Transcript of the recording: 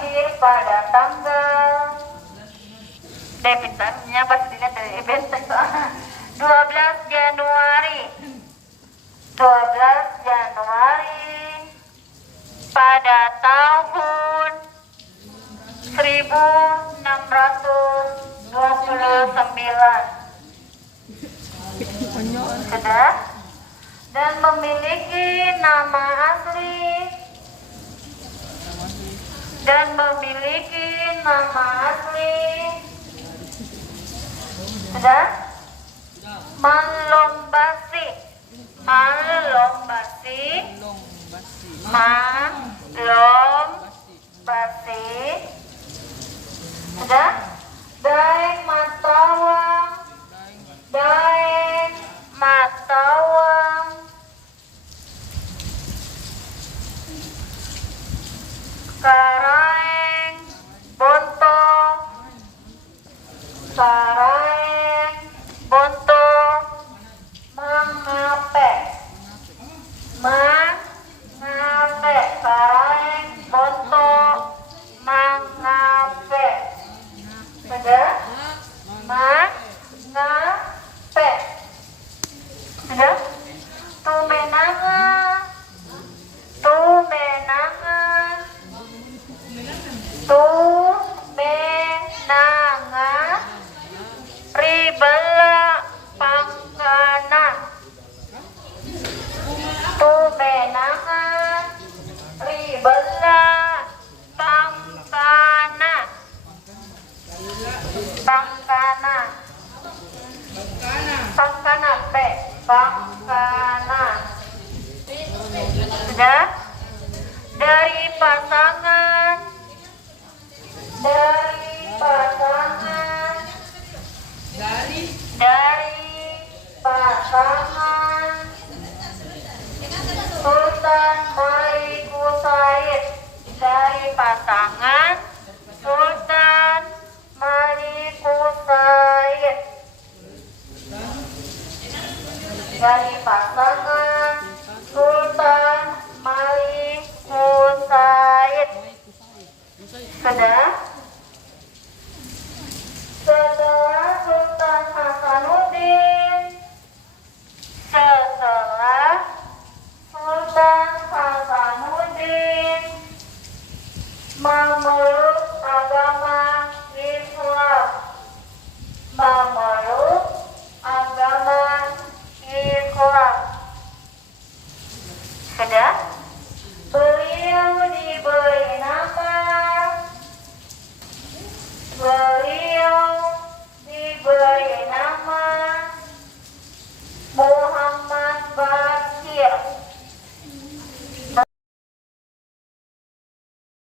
lahir pada tanggal pintarnya pas dilihat dari event 12 Januari 12 Januari pada tahun 1629. Sudah? Dan memiliki nama asli sudah? Malombasi sudah? Daeng Matawang Karaeng Bonto Mangape Karaeng Bonto Mangape sudah? Mangape sudah? Tumenanga Ribela Pangkana sudah? Dari pasangan Sultan Maliku Said dari pasangan Sultan Maliku Said dari pasangan Sultan Maliku Said sudah? Setelah Sultan Hasanuddin memeluk agama